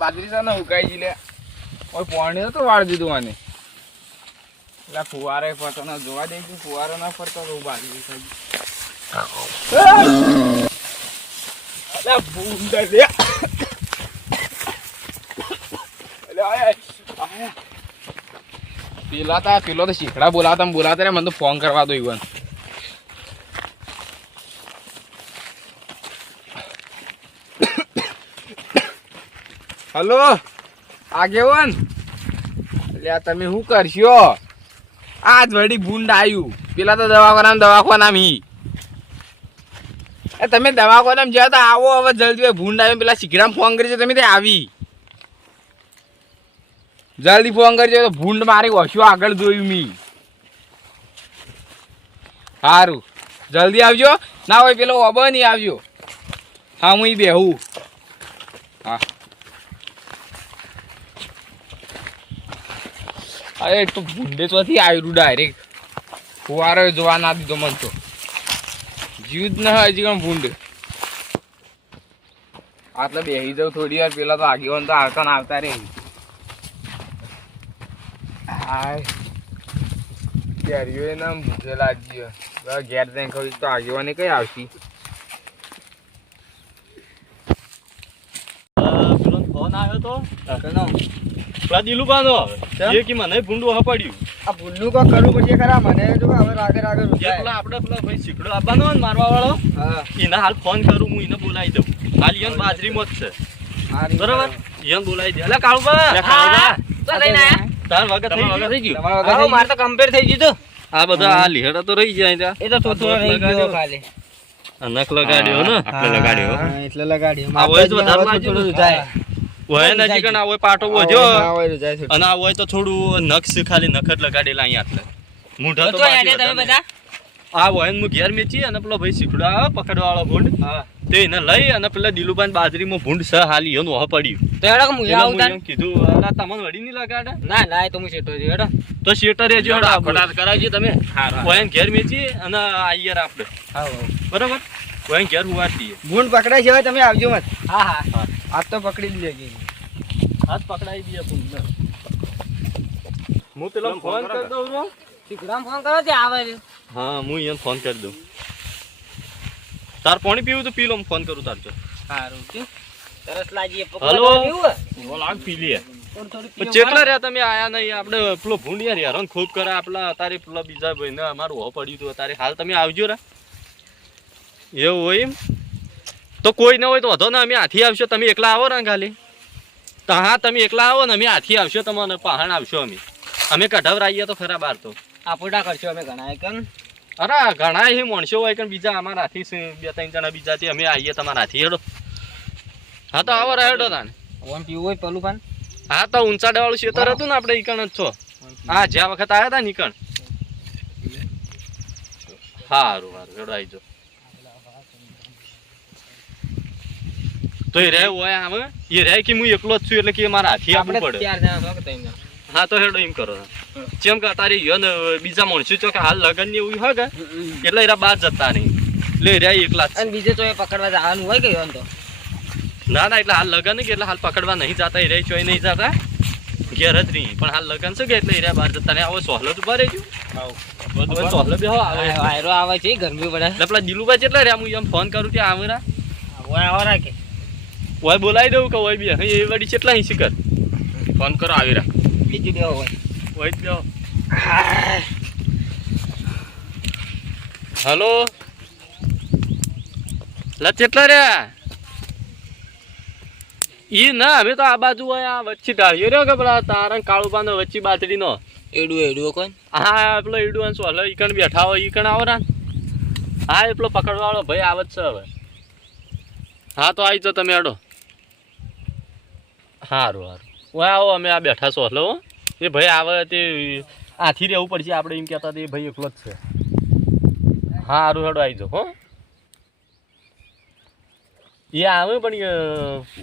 બાજરી છે ને ઉકાઈ જી લે ઓય પાણી તો વાળ દીધું આને એટલે ફુવારે ફરતો ના જોવા દે છે ફુવારો ના ફરતો તો બાજરી થઈ અલે ભૂંડા લે અલે આયા પેલો તો શીખડા બોલાતા રે મને તો ફોન કરવા દો ઈવન હલો આગેવાન એટલે તમે શું કરશો આજ વળી ભૂંડ આવ્યું પેલા તો દવાખાના મી તમે દવાખાના જ્યાં તો આવો હવે જલ્દી ભૂંડ આવ્યો પેલા શીખડામાં ફોન કરી તમે ત્યાં આવી જલ્દી ફોન કરજો તો ભૂંડ મારી ઓછું આગળ જોયું મી સારું જલ્દી આવજો ના હોય પેલો ઓબો નહીં આવજો હા હું બેહું હા અરે તો ભૂંડે ચોથી આવ્યું ડાયરેક્ટ ફુવારો જોવા ના દીધો મન તો જીવ જ ના હજી પણ ભૂંડ આટલે બેસી જાઉં થોડી વાર પેલા તો આગેવાન તો આવતા ને આવતા રે હાય કેરીઓ એના ભૂખે લાગી ઘેર જઈને ખાવી તો આગેવાની કઈ આવતી ફોન આવ્યો તો પેલા દિલુબાનો એ કે મને ભૂંડું હપાડ્યું આ ભૂંડું કો કરવું પડશે ખરા મને જો હવે રાગે પેલા આપણે પેલા ભાઈ શીખડો આપવાનો ને મારવા વાળો એને હાલ ફોન કરું હું એને બોલાવી દઉં હાલ યન બાજરીમાં જ છે બરાબર યન બોલાવી દે એટલે કાળુબા તાર વગર થઈ ગયું મારે તો કમ્પેર થઈ ગયું આ બધા આ લીહડા તો રહી જાય ત્યાં એ તો થોડો રહી ગયો ખાલી નખ લગાડ્યો ને આપણે લગાડ્યો એટલે લગાડ્યો આ હોય તો વધારે થોડું જાય હોય નજીક ના હોય પાટો વજો અને આ હોય તો થોડું નખ ખાલી નખ જ લગાડેલા અહીંયા એટલે મૂઢા તો તમે બધા આ હોય હું ઘેર મેચી અને પેલો ભાઈ શીખડા પકડવા વાળો ભૂંડ તે એને લઈ અને પેલા દિલુબાન બાજરીમાં ભૂંડ સ હાલી એનું ઓહ પડ્યું તો એડો હું આવતા કીધું અલા તમને વડી નહીં લગાડે ના ના તો હું શેટો જ એડો તો શેટર રેજો એડો ફટાફટ કરાવજો તમે હોય ઘેર મેચી અને આઈયર આપણે બરાબર હોય ઘેર હુવા દઈએ ભૂંડ પકડાય છે તમે આવજો મત હા હા હાથ તો પકડી જ લેજે હાથ પકડાઈ દઈએ ભૂંડ હું પેલો ફોન કરી દઉં છું શીખડામ ફોન કરો તે આવે હા હું એને ફોન કરી દઉં તાર પાણી પીવું તો પી લો ફોન કરું તાર જો સારું કે તરસ લાગી હલો બોલ આગ પી લે ચેટલા રહ્યા તમે આયા નહીં આપણે પેલો ભૂંડ યાર હેરાન ખૂબ કરે આપલા તારે પેલા બીજા ભાઈ ને અમારું હો પડ્યું હતું તારે હાલ તમે આવજો રા એવું હોય એમ તો કોઈ ના હોય તો વધો ને અમે હાથી આવશો તમે એકલા આવો ને ખાલી તો હા તમે એકલા આવો ને અમે હાથી આવશો તમને પહાણ આવશો અમે કઢાવરાઈએ તો ખરા બાર તો આપોડા કરશો અમે ઘણા કન અરે ઘણા એ માણસો હોય કે બીજા અમારા હાથી બે ત્રણ જણા બીજાથી અમે આવીએ તમારા હાથી હેડો હા તો આવો હેડો તાને કોણ પીવું હોય પેલું પાન હા તો ઊંચાડા વાળું ખેતર હતું ને આપણે ઈકણ જ છો હા જ્યાં વખત આવ્યા હતા ને ઈકણ સારું સારું હેડો આવી જાઓ તો એ રહે હોય આમ એ રહે કે હું એકલો જ છું એટલે કે મારા હાથી આપવું પડે હા તો હેડો એમ કરો જેમ કે તારી યન બીજા માણસો છો કે હાલ લગન ને એવું હોય કે એટલે એરા બહાર જતા નહીં એટલે એરા એકલા જ અને બીજે તો એ પકડવા જવાનું હોય કે યન તો ના ના એટલે હાલ લગન કે એટલે હાલ પકડવા નહીં જતા એરા ચોય નહીં જતા ઘેર જ નહીં પણ હાલ લગન છે કે એટલે એરા બહાર જતા નહીં આવો સોહલો તો ભરે જો સોહલો બે વાયરો આવે છે ગરમી પડે એટલે પેલા દિલુભાઈ કેટલા રહ્યા હું એમ ફોન કરું ત્યાં આવેરા આવો રાખે ઓય બોલાવી દઉં કે ઓય બે એ વડી કેટલા અહીં શીખર ફોન કરો આવીરા બીજું દેવો હોય ઓય દો હલો લા કેટલા રહ્યા ઈ ના હવે તો આ બાજુ હોય આ વચ્ચે ઢાળ્યો રહ્યો કે પેલા તારણ કાળુબાનો વચ્ચે બાતડીનો એડું કોણ હા પેલો એડું અંશો હલો ઈકણ બેઠા હોય ઈકણ આવો રા હા એ પેલો પકડવા વાળો ભાઈ આવે જ છે હવે હા તો આવી જાઓ તમે અડો સારું સારું ઓય આવો અમે આ બેઠા છો હલો એ ભાઈ આવે તે આથી રહેવું પડશે આપણે એમ કહેતા એ ભાઈ એકલો જ છે હા સારું હેડો આવી જાઓ હો એ આવે પણ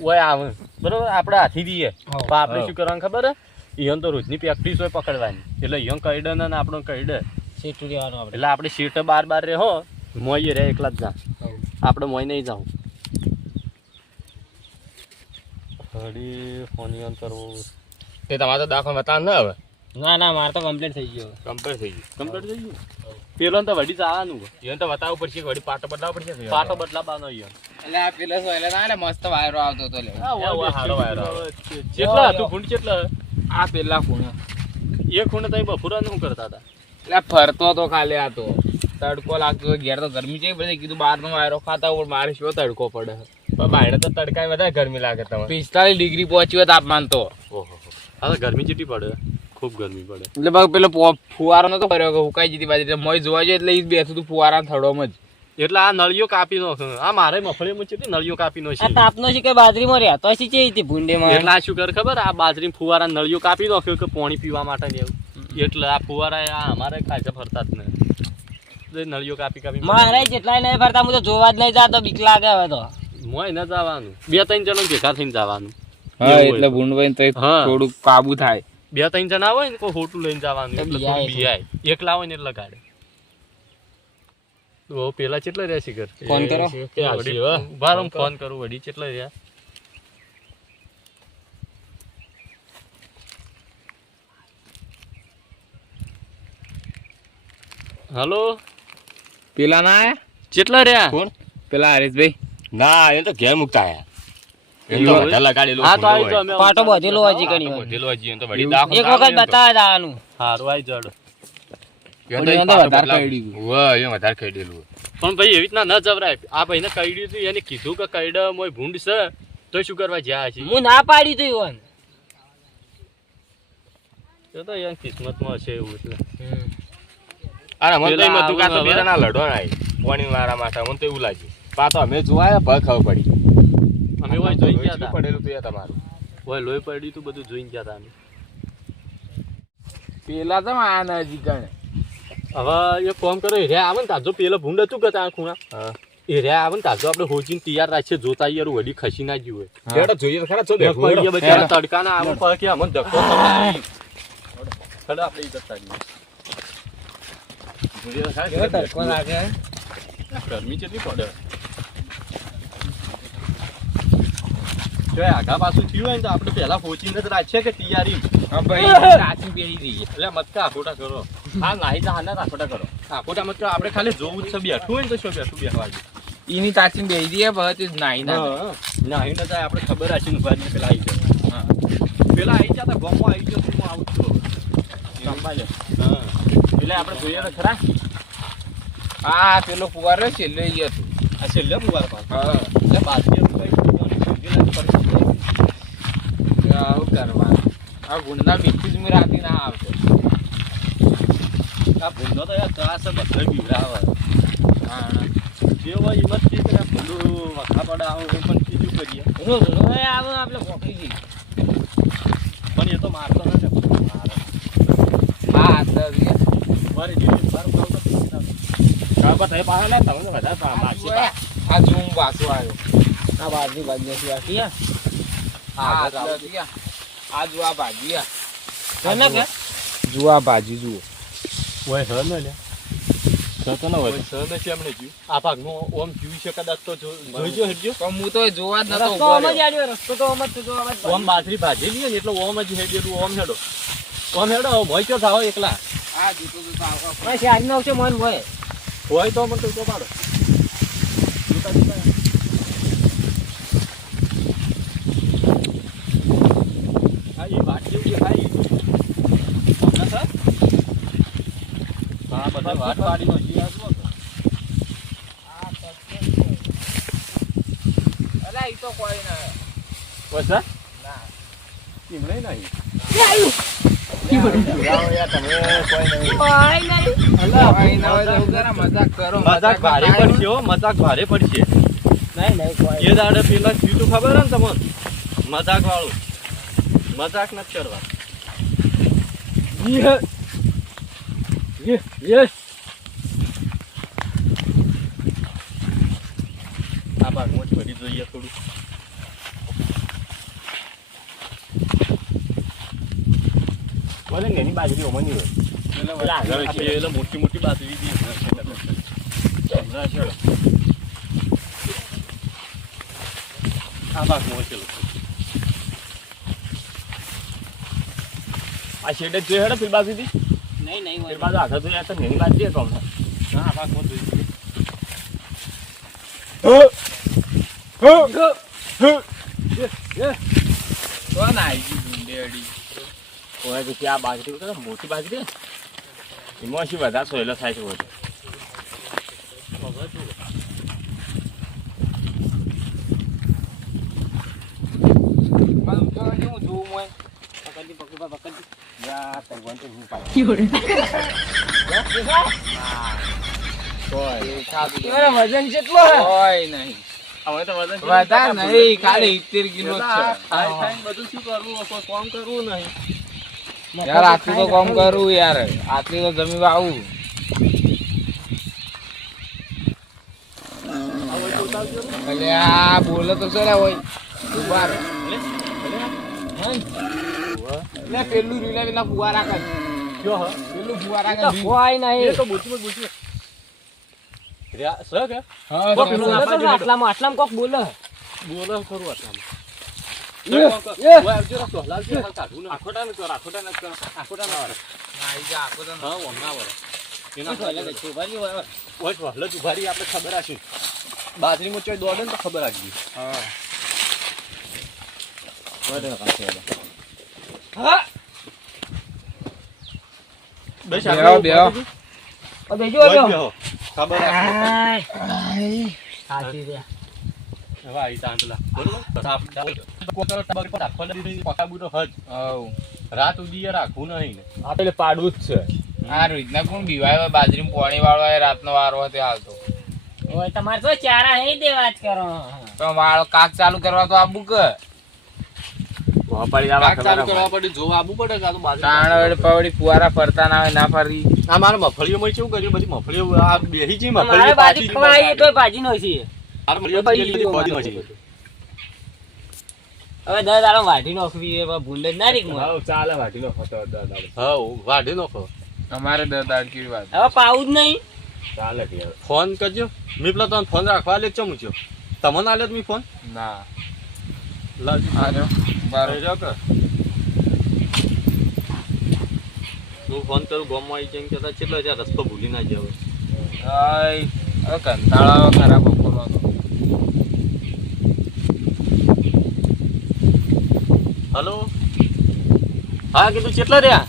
ઓય આવે બરાબર આપણે હાથી દઈએ પણ આપણે શું કરવાનું ખબર હે ઈયન તો રોજની પ્રેક્ટિસ હોય પકડવાની એટલે ઈયન કઈડે ને આપણો કઈડે સીટું રહેવાનું આપણે એટલે આપણે સીટ બાર રહે હો મોઈએ રહે એકલા જ જા આપણે મોય નહીં જાઉં ઘડી ફોની અંતર તે તમારે તો દાખલ બતા ન હવે ના મારે તો કમ્પ્લીટ થઈ ગયો. કમ્પ્લીટ થઈ ગયું. કમ્પ્લીટ થઈ ગયું. પેલો તો વડી જવાનું એને તો બતાવવું પડશે કે વળી પાટો બદલાવવો પડશે કે પાટો બદલાવાનો યાર. એટલે આ પેલો સોયલે ના લે મસ્ત વાયરો આવતો તો લે. હારો વાયરો આવે. કેટલા હતું ફૂંડ કેટલા? આ પેલા ખૂણે એ ખૂણે તમે બપોરા શું કરતા હતા? એટલે ફરતો તો ખાલી આ તો તડકો લાગતો તો ઘેર તો ગરમી છે બધી કીધું બહારનો વાયરો ખાતા હોય મારે શું તડકો પડે. પણ બાયણે તો તડકાય વધારે ગરમી લાગે તમને. 45 ડિગ્રી પહોંચ્યું તાપમાન તો. ઓહો હા ગરમી જેટલી પડે, ખૂબ ગરમી પડે. એટલે ભાઈ પેલો ફુવારો નતો કર્યો કે હુકાઈ જતી બાજુ એટલે મોય જોવા જાય એટલે ઈ બેઠું તું ફુવારા થડોમાં જ. એટલે આ નળીઓ કાપી નાખે. આ મારે મફળીમાં કેટલી નળીઓ કાપી આ નાખી. તાપનો છે કે બાજરીમાં રહ્યા તો છે હતી ભૂંડેમાં. એટલે આ શું કરે ખબર? આ બાજરી ફુવારા નળીઓ કાપી નાખ્યો કે પાણી પીવા માટે ને એવું. એટલે આ ફુવારા આ અમારે ખાસા ફરતા જ નહીં. નળીઓ કાપી મારે જેટલાય નહીં ફરતા હું તો જોવા જ નહીં જાતો, બીક લાગે હવે તો. મોય ન જવાનું. 2-3 જણા ભેગા થઈને જવાનું. હા એટલે ભૂંડભાઈ તો હા. થોડુંક કાબુ થાય. 2-3 જણા હોય ને કોઈ હોટું લઈને જવાનું. તો એટલે બીયાય થોડું બીયાય. એકલા હોય ને એટલે ગાડે. તો પેલા કેટલા રહ્યા શિખર? ફોન કરો. કે આવશે હો. બારમ ફોન કરું વડી કેટલા રહ્યા? હલો પેલા ના આયા કેટલા રહ્યા? કોણ? પેલા હરીશભાઈ ના એ તો ઘેર મુકતા આયા. એ તો વધારે લગાડેલું હા તો આવી હોય. જાઓ, અમે પાટો બધેલો હજી ઘણી પાટો વાર. બધેલો હજી એને તો વળી દાખલ એક વખત બતાવે દાવાનું. હારું આવી જાડો. એને તો વળી એને તો પાટો વધારે બદલાવ- કઈડ્યું. હોય, એ વધારે કઈડેલું. પણ ભાઈ એવી રીતના ન જવરાય. આ ભાઈને કઈડ્યું હતું, એને કીધું કે કઈડા મોય ભૂંડ છે તો શું કરવા જ્યાં છે? હું ના પાડી તું ઈવન. તો તો યાર કિસ્મતમાં છે એવું એટલે. અરે મને તો એમ પેલા હતું કે આ તો આવું બે હવે. જણા લડો નાય પાણી વાળા માટે મને તો એવું લાગ્યું. પાછો અમે જોયા ભર ખબર પડી. અમે હોય જોઈ ગયા શું હતા. પડેલું તું એ તમારું. હોય લોહી પડ્યું તું બધું જોઈને ગયા હતા અમે. પેલા તો આયા ના હજી કણે. હવે એક કામ કરો, રે આવે ને તાજો પેલો ભૂંડ હતું કે ત્યાં ખૂણા હા. એ રે આવે ને તાજો આપણે હોજીને તૈયાર રાખીએ, જોતા યાર વડી ખસી ના ગયું હોય. હેડો જોઈએ તો ખરા છો બેઠું કોઈ હેડો. એ બચારા તડકાના આવે પર કે અમને ધક્કો થવાનો. હેડો આપણે ઈ જતા રહીએ. જોઈએ તો ખરા કેવો તડકો લાગે. ગરમી કેટલી પડે. જો આગા પાછું થયું હોય ને તો આપણે પહેલા પહોંચીને જ રાખીએ કે તૈયારી. હા ભાઈ સાચી પહેરી દઈએ. એટલે મત આખોટા કરો. હા નાહી જા ના આખોટા કરો. આખોટા મત આપણે ખાલી જોવું જ છે. બેઠું હોય ને તો શું બેઠું બેઠવા દે. ઈની તાચીને બેહી દઈએ પછી નાઈ ના જાય. નાહી ન જાય આપણે ખબર રાખીને ઉભા રહીને પેલા આવી જાય. હા. પેલા આવી જતા ગામમાં આવી ગયો હું આવું છું. હા એટલે આપણે જોઈએ તો ખરા. હા પેલો ફુવારો છેલ્લે ઈ હતું. આ છેલ્લે પુવાર પાસે હા એટલે બાજરી આવું કરવાનું. આ ગુંડના બીકથી જ મેં રાતી ના આવતો. આ ભૂંડો તો યાર ત્રાસ છે, બધા બીવડાવે. હા જે હોય એમ જ કે આ ભૂંડું વખા પડે આવું પણ બીજું કરીએ. રોજ રોજ આવે આપણે પોકરી જઈએ. પણ એ તો મારતો નથી. મારે હા તો ઈ. મારે જેટલી મારું કામ તો પીછી નાખે. ખબર થઈ પાછા લે તમે તો વધારે માગશે. આ ઝૂમ પાછું આવ્યો. આ બાજરી બાજરી આખી આ. હા આ જુઓ આ ભાજી આ. કોને કે? જુઓ આ ભાજી જુઓ. ઓય હર ન લે. થતો ન હોય. ઓય સર નથી એમને જીવ. આ ભાગનું ઓમ જીવ છે કદાચ તો જોઈજો હેડજો. પણ હું તો જોવા જ નતો રસ્તો ઉભો આમ જ રહ્યો. આડ્યો, રસ્તો તો આમ જ તો આમ જ. ઓમ બાજરી ભાજી લઈએ ને એટલે ઓમ જ હેડેલું ઓમ હેડો. ઓમ હેડો મોય ક્યાં થાવ એકલા. આ જીતો તો આવો. ભાઈ શારી નો છે મન હોય. હોય તો મને તો પાડો. જોતા જોતા. આ ઈ વાત જેવી છે ભાઈ. હમણાં સર? હા બધા વાત પાડી નો જીવ આજો. અલા ઈ તો કોઈ ના. બસ ના. કેમ નહીં. જાઓ યાર તમે કોઈ નહીં. કોઈ ના હોય તો એવું કરે, મજાક કરો. મજાક ભારે કરો. પડશે હો, મજાક ભારે પડશે. નહીં નહીં કોઈ. એ દાડે પેલા થયું તું ખબર હે ને તમને? મજાક વાળું. મજાક નથી કરવા. આ ભાગમાં જ ભરી જોઈએ થોડું. બોલે ને એની બાજરી ઓમની હોય. પેલા આગળ છે. એટલે મોટી મોટી બાજરી દી. હમણાં છે. આ ભાગમાં છે લોકો. આ શેડે જોઈ હેડો પેલી બાજુથી નહીં નહીં પેલી બાજુ આગળ જોઈ તો નેની બાજુ જઈએ તો હમણાં. ના આમાં કોણ જોઈ કોણ આવી ગયું ભૂંડેડી? ઓય તો ત્યાં બાજરી તો મોટી બાજરી એમાં શું વધારે સોયલો થાય છે બધું. મારું તો કેવું જોવું હોય? પકડજી પકડજી પકડજી યા તરવન તો હું પાડ તમારે વજન કેટલો હોય નહીં? હવે તો વજન વધારે નહીં, ખાલી 70 કિલો જ છે. ખાઈ ખાઈને બધું શું કરવું કોઈ કામ કરવું નહીં. યાર આટલું તો કામ કરું યાર, આટલી તો જમી આવું. એટલે આ બોલે તો છે હોય ઉભા રહે. એટલે પેલું રીલા પેલા ફુવારા કર, કયો હ પેલું ફુવારા તો કર. કોઈ એ નહીં તો બોચી રહ્યા સ કે હા, કોક પેલું બોલે તો આપા આટલામાં આટલામાં કોક બોલે બોલો ખરું આટલામાં. એ ઓય આવજો રાખો લાવજો હાલ કાઢું ને આખોટા ન કર આખોટા ન કર આખોટા ના વાળે આઈ જા આખો તો હા ઓમના વાળે એના ઓય વહલ જ ઉભારી આપણે ખબર રાખી બાજરીમાં ચોય દોડે ને તો ખબર રાખી હા. હા બસ બેહો, બેહો. બેજો આવ્યો ખબર રાખી સાચી રે હવે આવી તાં પેલા બરોબર સાફ કોકરો ટબર પર રાખવા દીધી પકાબુ તો હજ હવ. રાત ઉદીએ રાખવું નહીં ને આ પેલે પાડવું જ છે આ રીતના કોણ બીવાય હોય બાજરીમાં પાણી વાળવા રાતનો વારો હોય તે હાલતો. ઓય તમારે તો ચારા હે દેવા જ કરો તો વાળો કાક ચાલુ કરવા તો આબુ કે વાપરી આવા કાક ચાલુ ખબર કરવા પડે જોવા આવવું પડે કાં તો બાજુ તાણ પવડી ફુવારા ફરતા ના હોય ના ફરી. આ મારે મફળીઓમાં કેવું કર્યું બધી મફળીઓ આ બેહી જી મારે મફળીઓ બાજી ખવાય તો ભાજી નો છે મારે મફળીઓ બધી બધી મળી હવે 10 દાડો વાઢી નોખવી એ ભૂંડે જ ના રીક મો હા ચાલે વાટીનો ફતો દાદા હા વાઢી નાખો અમારે 10 દાડ કેવી વાત. હવે પાવું જ નહીં ચાલે કે ફોન કરજો મેં પેલા તમને ફોન રાખવા લે ચમ મૂક્યો તમને આલ્યો તમે ફોન ના લાવજો આ જો બારો. રહી જાઓ કે હું ફોન કરું ગામમાં આવી જેમ કહેતા કેટલો છે રસ્તો ભૂલી ના જાય હાય હવે કંટાળો ખરાબ બપોરનો તો. હલો હા કીધું કેટલા રહ્યા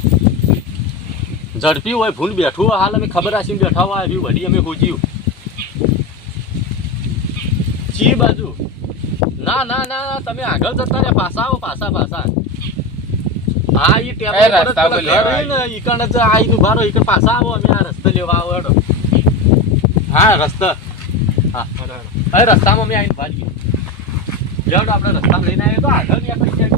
ઝડપી હોય ભૂલ બેઠું હોય હાલ અમે ખબર રાખીને બેઠા હોય આવ્યું વળી અમે હોજ્યું ચી બાજુ ના ના ના ના, તમે આગળ જતા રહ્યા પાછા આવો પાછા પાછા હા એ ટેબલ કઈ પર જ રસ્તા પર પેલા ઘર લેવા રહ્યું ને ઈકણ જ આઈ નું બારો ઈકણ પાછા આવો અમે આ રસ્તે લેવા આવો હેડો હા રસ્તા હા હવે રસ્તામાં અમે આવીને ભાજી લેવડો આપણે રસ્તામાં લઈને આવ્યો તો આગળ ત્યાં કઈ જાય